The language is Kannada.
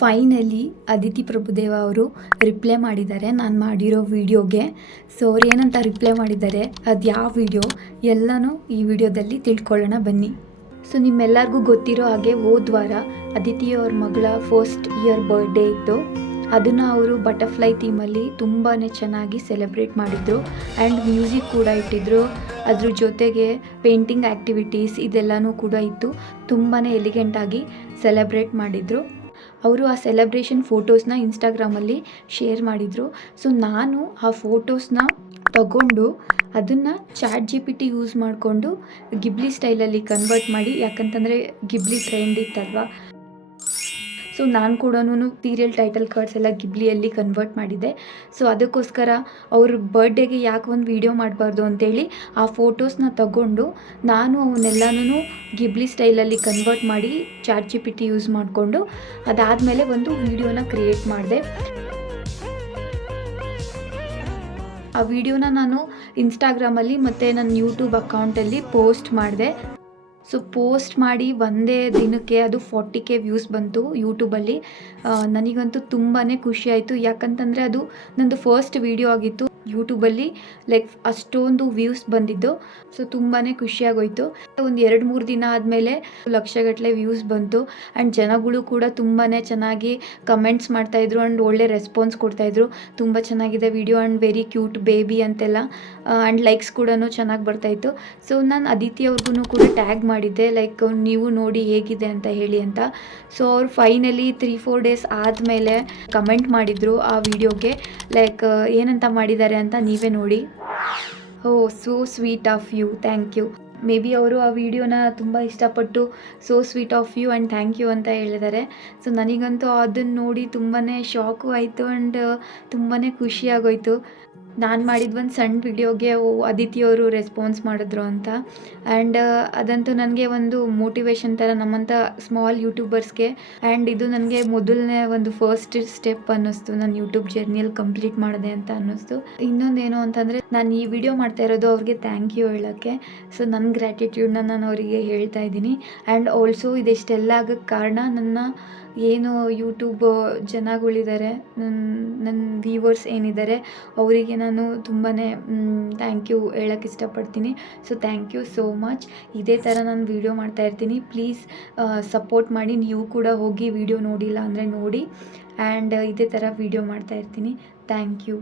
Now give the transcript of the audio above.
ಫೈನಲಿ ಅದಿತಿ ಪ್ರಭುದೇವ ಅವರು ರಿಪ್ಲೈ ಮಾಡಿದ್ದಾರೆ ನಾನು ಮಾಡಿರೋ ವಿಡಿಯೋಗೆ ಸೊ ಅವ್ರು ಏನಂತ ರಿಪ್ಲೈ ಮಾಡಿದ್ದಾರೆ, ಅದು ಯಾವ ವಿಡಿಯೋ ಎಲ್ಲನೂ ಈ ವಿಡಿಯೋದಲ್ಲಿ ತಿಳ್ಕೊಳ್ಳೋಣ ಬನ್ನಿ. ಸೊ ನಿಮ್ಮೆಲ್ಲರಿಗೂ ಗೊತ್ತಿರೋ ಹಾಗೆ ಹೋದ ವಾರ ಅದಿತಿಯವ್ರ ಮಗಳ ಫಸ್ಟ್ ಇಯರ್ ಬರ್ಡೇ ಇತ್ತು. ಅದನ್ನು ಅವರು ಬಟರ್ಫ್ಲೈ ಥೀಮಲ್ಲಿ ತುಂಬಾ ಚೆನ್ನಾಗಿ ಸೆಲೆಬ್ರೇಟ್ ಮಾಡಿದರು. ಆ್ಯಂಡ್ ಮ್ಯೂಸಿಕ್ ಕೂಡ ಇಟ್ಟಿದ್ರು. ಅದ್ರ ಜೊತೆಗೆ ಪೇಂಟಿಂಗ್ ಆ್ಯಕ್ಟಿವಿಟೀಸ್ ಇದೆಲ್ಲನೂ ಕೂಡ ಇತ್ತು. ತುಂಬಾ ಎಲಿಗೆಂಟಾಗಿ ಸೆಲೆಬ್ರೇಟ್ ಮಾಡಿದರು. ಅವರು ಆ ಸೆಲೆಬ್ರೇಷನ್ ಫೋಟೋಸ್ನ ಇನ್ಸ್ಟಾಗ್ರಾಮಲ್ಲಿ ಶೇರ್ ಮಾಡಿದರು. ಸೊ ನಾನು ಆ ಫೋಟೋಸ್ನ ತಗೊಂಡು ಅದನ್ನು chat G P T use ಮಾಡಿಕೊಂಡು ಗಿಬ್ಲಿ ಸ್ಟೈಲಲ್ಲಿ ಕನ್ವರ್ಟ್ ಮಾಡಿ, ಯಾಕಂತಂದರೆ ಗಿಬ್ಲಿ ಟ್ರೆಂಡ್ ಇತ್ತಲ್ವಾ? ಸೊ ನಾನು ಕೂಡ ಸೀರಿಯಲ್ ಟೈಟಲ್ ಕಾರ್ಡ್ಸ್ ಎಲ್ಲ ಗಿಬ್ಲಿಯಲ್ಲಿ ಕನ್ವರ್ಟ್ ಮಾಡಿದ್ದೆ. ಸೊ ಅದಕ್ಕೋಸ್ಕರ ಅವ್ರ ಬರ್ಡೇಗೆ ಯಾಕೆ ಒಂದು ವೀಡಿಯೋ ಮಾಡಬಾರ್ದು ಅಂತೇಳಿ ಆ ಫೋಟೋಸ್ನ ತಗೊಂಡು ನಾನು ಅವನ್ನೆಲ್ಲನೂ ಗಿಬ್ಲಿ ಸ್ಟೈಲಲ್ಲಿ ಕನ್ವರ್ಟ್ ಮಾಡಿ chat G P T use ಮಾಡಿಕೊಂಡು ಅದಾದಮೇಲೆ ಒಂದು ವೀಡಿಯೋನ ಕ್ರಿಯೇಟ್ ಮಾಡಿದೆ. ಆ ವಿಡಿಯೋನ ನಾನು ಇನ್ಸ್ಟಾಗ್ರಾಮಲ್ಲಿ ಮತ್ತು ನನ್ನ ಯೂಟ್ಯೂಬ್ ಅಕೌಂಟಲ್ಲಿ ಪೋಸ್ಟ್ ಮಾಡಿದೆ. ಸೊ ಪೋಸ್ಟ್ ಮಾಡಿ ಒಂದೇ ದಿನಕ್ಕೆ ಅದು ಫಾರ್ಟಿ ಕೆ ವ್ಯೂಸ್ ಬಂತು ಯೂಟ್ಯೂಬಲ್ಲಿ. ನನಗಂತೂ ತುಂಬಾ ಖುಷಿ ಆಯಿತು. ಯಾಕಂತಂದರೆ ಅದು ನಂದು ಫಸ್ಟ್ ವಿಡಿಯೋ ಆಗಿತ್ತು. ಯೂಟ್ಯೂಬಲ್ಲಿ ಲೈಕ್ ಅಷ್ಟೊಂದು ವ್ಯೂಸ್ ಬಂದಿದ್ದು. ಸೊ ತುಂಬಾ ಖುಷಿಯಾಗೋಯ್ತು. ಒಂದು ಎರಡು ಮೂರು ದಿನ ಆದಮೇಲೆ ಲಕ್ಷಗಟ್ಟಲೆ ವ್ಯೂಸ್ ಬಂತು. ಆ್ಯಂಡ್ ಜನಗಳು ಕೂಡ ತುಂಬಾ ಚೆನ್ನಾಗಿ ಕಮೆಂಟ್ಸ್ ಮಾಡ್ತಾಯಿದ್ರು ಆ್ಯಂಡ್ ಒಳ್ಳೆ ರೆಸ್ಪಾನ್ಸ್ ಕೊಡ್ತಾಯಿದ್ರು ತುಂಬ ಚೆನ್ನಾಗಿದೆ video and very cute baby ಅಂತೆಲ್ಲ. ಆ್ಯಂಡ್ ಲೈಕ್ಸ್ ಕೂಡ ಚೆನ್ನಾಗಿ ಬರ್ತಾಯಿತ್ತು ಸೊ ನಾನು ಅದಿತಿ ಅವ್ರಿಗೂ ಕೂಡ ಟ್ಯಾಗ್ ಮಾಡಿದ್ದೆ. ಲೈಕ್ ನೀವು ನೋಡಿ ಹೇಗಿದೆ ಅಂತ ಹೇಳಿ ಅಂತ. ಸೊ ಅವ್ರು ಫೈನಲಿ ತ್ರೀ ಫೋರ್ ಡೇಸ್ ಆದಮೇಲೆ ಕಮೆಂಟ್ ಮಾಡಿದರು ಆ ವಿಡಿಯೋಗೆ ಲೈಕ್ ಏನಂತ ಮಾಡಿದ್ದಾರೆ ಅಂತ ನೀವೇ ನೋಡಿ. ಓ so sweet of you thank you may be ಅವರು ಆ ವಿಡಿಯೋನ ತುಂಬ ಇಷ್ಟಪಟ್ಟು so sweet of you and thank you ಅಂತ ಹೇಳಿದ್ದಾರೆ. ಸೊ ನನಗಂತೂ ಅದನ್ನು ನೋಡಿ ತುಂಬಾ ಶಾಕು ಆಯಿತು ಆ್ಯಂಡ್ ತುಂಬಾ ಖುಷಿಯಾಗೋಯ್ತು ನಾನು ಮಾಡಿದ ಒಂದು ಸಣ್ಣ ವಿಡಿಯೋಗೆ ಅದಿತಿಯವರು ರೆಸ್ಪಾನ್ಸ್ ಮಾಡಿದ್ರು ಅಂತ. ಆ್ಯಂಡ್ ಅದಂತೂ ನನಗೆ ಒಂದು ಮೋಟಿವೇಶನ್ ಥರ ನಮ್ಮಂಥ ಸ್ಮಾಲ್ ಯೂಟ್ಯೂಬರ್ಸ್ಗೆ ಆ್ಯಂಡ್ ಇದು ನನಗೆ ಮೊದಲನೇ ಒಂದು ಫಸ್ಟ್ ಸ್ಟೆಪ್ ಅನ್ನಿಸ್ತು. ನಾನು ಯೂಟ್ಯೂಬ್ ಜರ್ನಿಯಲ್ಲಿ ಕಂಪ್ಲೀಟ್ ಮಾಡಿದೆ ಅಂತ ಅನ್ನಿಸ್ತು. ಇನ್ನೊಂದೇನು ಅಂತಂದರೆ, ನಾನು ಈ ವಿಡಿಯೋ ಮಾಡ್ತಾ ಇರೋದು ಅವ್ರಿಗೆ ಥ್ಯಾಂಕ್ ಯು ಹೇಳೋಕ್ಕೆ. ಸೊ ನನ್ನ ಗ್ರ್ಯಾಟಿಟ್ಯೂಡ್ನ ನಾನು ಅವರಿಗೆ ಹೇಳ್ತಾ ಇದ್ದೀನಿ. ಆ್ಯಂಡ್ ಆಲ್ಸೋ ಇದೆಷ್ಟೆಲ್ಲ ಆಗೋಕ್ಕೆ ಕಾರಣ ನನ್ನ ಏನು ಯೂಟ್ಯೂಬ್ ಜನಗಳಿದ್ದಾರೆ ನನ್ನ ನನ್ನ ವೀವರ್ಸ್ ಏನಿದ್ದಾರೆ, ಅವರಿಗೆ ನಾನು ತುಂಬಾ ಥ್ಯಾಂಕ್ ಯು ಹೇಳೋಕ್ಕೆ ಇಷ್ಟಪಡ್ತೀನಿ. So thank you so much ಇದೇ ಥರ ನಾನು ವೀಡಿಯೋ ಮಾಡ್ತಾ ಇರ್ತೀನಿ. ಪ್ಲೀಸ್ ಸಪೋರ್ಟ್ ಮಾಡಿ. ನೀವು ಕೂಡ ಹೋಗಿ ವಿಡಿಯೋ ನೋಡಿಲ್ಲ ಅಂದರೆ ನೋಡಿ. ಆ್ಯಂಡ್ ಇದೇ ಥರ ವೀಡಿಯೋ ಮಾಡ್ತಾ ಇರ್ತೀನಿ. Thank you